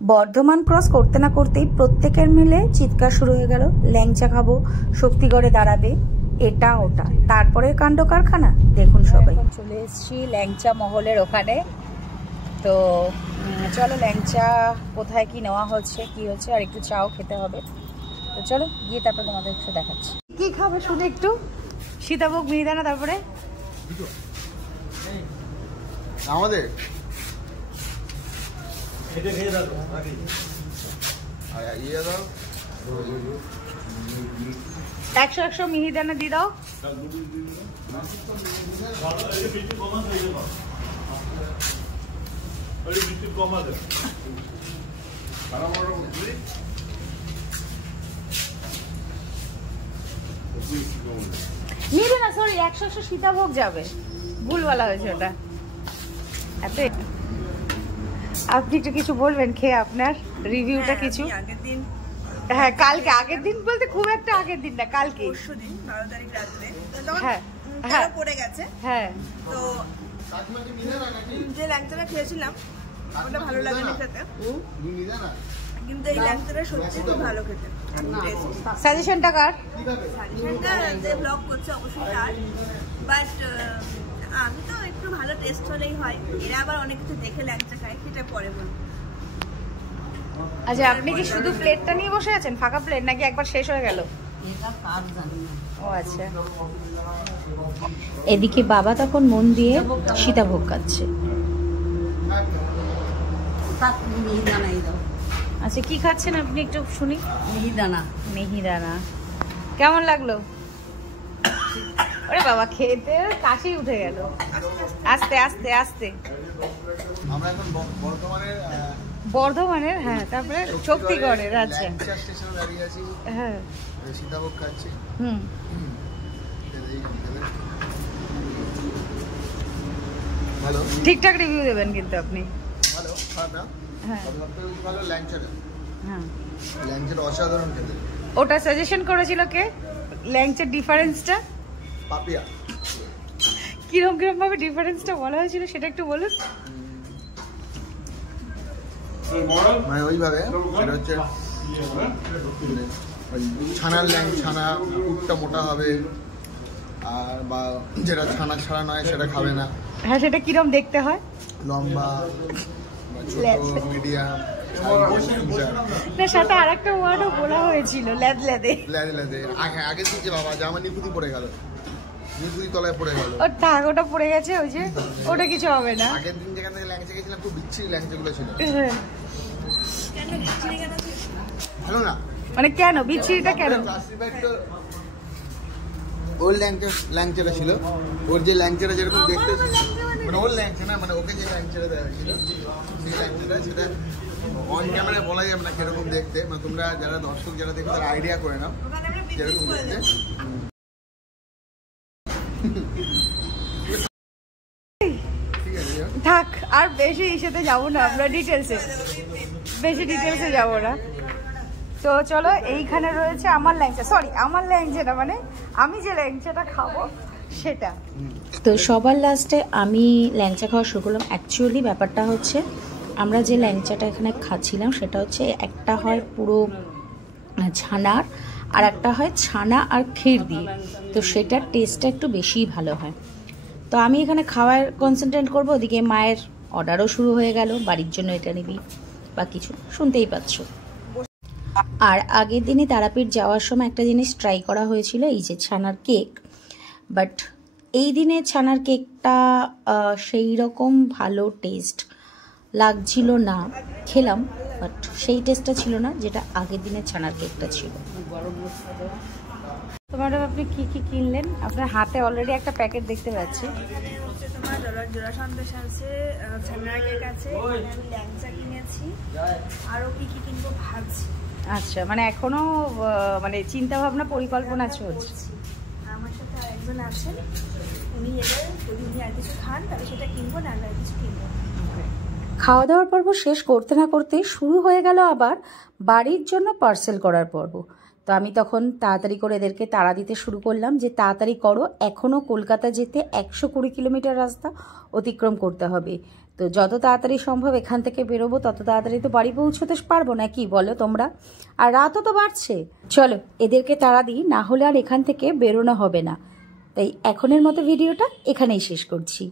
Bardhaman cross করতে না করতেই প্রত্যেকের মিলে চিৎকার শুরু হয়ে গেল, ল্যাংচা খাবো, শক্তিগড়ে দাঁড়াবে, এটা ওটা, তারপরে কাণ্ড কারখানা। দেখুন সবাই চলে এসেছি ল্যাংচা মহলের ওখানে। তো চলো ল্যাংচা কোথায় কি নেওয়া হচ্ছে, কি হচ্ছে, আর একটু চাও খেতে হবে। তো চলো গিয়ে তারপরে তোমাদের একটু দেখাচ্ছি কি খাবে। শুধু একটু সীতাভোগ, মিহিদানা, তারপরে আমাদের 100 মিহিদানা দিয়ে দাও। মিহিদানা সরি 100 সীতাভোগ যাবে, ভুল বলা হয়েছে ওটা। আপনি একটু কিছু বলবেন খেয়ে, আপনার রিভিউটা কিছু। হ্যাঁ কালকে, আগের দিন বলতে খুব একটা আগের দিন না, কালকে পরশুদিন 12 তারিখ রাতে। হ্যাঁ হ্যাঁ পড়ে গেছে। হ্যাঁ তো যে ল্যাংচাটা খেয়েছিলাম ওটা ভালো লাগেনি খেতে, কিন্তু এই ল্যাংচাটা সত্যি খুব ভালো খেতে। সাজেশনটা কার? সাজেশনটা যে ব্লগ করছে অবশ্যই তার, বাট আমি তো একটু ভালো টেস্ট হলেই হয়। এরা আবার অনেক কিছু দেখে ল্যাংচা খায়, সেটা পরে বলবো। আচ্ছা আপনি কি শুধু প্লেটটা নিয়ে বসে আছেন, ফাঁকা প্লেট, নাকি একবার শেষ হয়ে গেল? ও আচ্ছা। এদিকে বাবা তখন মন দিয়ে সীতাভোগ খাচ্ছে। আচ্ছা কি খাচ্ছেন আপনি একটু শুনি। মিহিদানা। মিহিদানা কেমন লাগলো? ওরে বাবা খেতে কাশি উঠে গেল। আস্তে আস্তে আস্তে। আমরা এখন বর্ধমানের, হ্যাঁ, তারপরে শক্তিগড়ের। আচ্ছা স্টেশনে দাঁড়িয়ে আছি। হ্যাঁ সীতাভোগ খাচ্ছি। ভালো, ঠিকঠাক রিভিউ দেবেন কিন্তু আপনি। ভালো, খারাপ না। হ্যাঁ সবথেকে ভালো ল্যাংচাটা। হ্যাঁ ল্যাংচাটা অসাধারণ খেতে। ওটা সাজেশন করেছিল কে? ল্যাংচার ডিফারেন্সটা পাপিয়া কিরকম কিরকম ভাবে ডিফারেন্সটা বলা হয়েছিল সেটা একটু বলুন। মানে ওইভাবে সেটা হচ্ছে ছানার ছানা পুরটা মোটা হবে, আর বা যেটা ছানা ছাড়া নয় সেটা খাবে না। হ্যাঁ সেটা কিরকম দেখতে হয়? লম্বা, ছোট, মিডিয়াম। না সাথে আরেকটা ওয়ার্ডও বলা হয়েছিল, ল্যাদলেদে। ল্যাদলেদে আগে থেকে বাবা জামা নিপুতি পড়ে গেল, নিপুতি তলায় পড়ে গেল। ওর থাক, ওটা পড়ে গেছে, ওই যে ওটা কিছু হবে না। আগের দিন যেখান থেকে ল্যাংচা গেছিলাম খুব বিচ্ছিরি ল্যাংচাগুলো ছিল। ভালো না মানে কেন বিচ্ছিরিটা কেন? ওর ল্যাংচাটা ছিল, ওর যে ল্যাংচাটা যেরকম দেখতে, মানে ওর ল্যাংচা না, মানে ওকে যে ল্যাংচাটা দেওয়া হয়েছিল সেই ল্যাংচাটা, সেটা অন ক্যামেরায় বলা যাবে না কিরকম দেখতে। মানে তোমরা যারা দর্শক যারা দেখবে তারা আইডিয়া করে নাও কিরকম দেখতে। থাক আর বেশি ইসেতে যাবো না, আমরা বেশি ডিটেলসে যাবো না। তো চলো, এইখানে রয়েছে আমার ল্যাংচা, সরি আমার ল্যাংচাটা মানে আমি যে ল্যাংচাটা খাবো সেটা। তো সবার লাস্টে আমি ল্যাংচা খাওয়া শুরু করলাম। অ্যাকচুয়ালি ব্যাপারটা হচ্ছে আমরা যে ল্যাংচাটা এখানে খাচ্ছিলাম সেটা হচ্ছে একটা হয় পুরো ছানার, আর একটা হয় ছানা আর ক্ষীর দিয়ে। তো সেটার টেস্টটা একটু বেশিই ভালো হয়। তো আমি এখানে খাওয়ার কনসেন্ট্রেট করবো, ওদিকে মায়ের অর্ডারও শুরু হয়ে গেল, বাড়ির জন্য এটা নিবি বা কিছু, শুনতেই পাচ্ছ। আর আগের দিনে তারাপীঠ যাওয়ার সময় একটা জিনিস ট্রাই করা হয়েছিল, এই যে ছানার কেক। বাট এই দিনে ছানার কেকটা সেই রকম ভালো টেস্ট লাগছিল না, খেলাম বাট সেই টেস্টটা ছিল না যেটা আগের দিনের ছানার কেকটা ছিল। তো ম্যাডাম আপনি কি কি কিনলেন? আপনার হাতে অলরেডি একটা প্যাকেট দেখতে পাচ্ছি। তোমার জোড়া সন্দেশ আছে, ছানার কেক আছে, আমি ল্যাংচা কিনেছি, আরও কি কি কিনবো ভাবছি। আচ্ছা মানে এখনো মানে চিন্তা ভাবনা পরিকল্পনা চলছে। আমার সাথে আরেকজন আছেন, উনি এবার যদি উনি আর কিছু খান তাহলে সেটা কিনবো, না আর কিছু কিনবো। খাওয়া দাওয়ার পর্ব শেষ করতে না করতে শুরু হয়ে গেল আবার বাড়ির জন্য পার্সেল করার পর্ব। তো আমি তখন তাড়াতাড়ি করে এদেরকে তাড়া দিতে শুরু করলাম যে তাড়াতাড়ি করো, এখনও কলকাতা যেতে 120 কিলোমিটার রাস্তা অতিক্রম করতে হবে। তো যত তাড়াতাড়ি সম্ভব এখান থেকে বেরোবো, তত তাড়াতাড়ি তো বাড়ি পৌঁছতে পারবো না, কি বলো তোমরা? আর রাতও তো বাড়ছে, চলো এদেরকে তাড়া দিই, না হলে আর এখান থেকে বেরোনো হবে না। তাই এখনের মতো ভিডিওটা এখানেই শেষ করছি।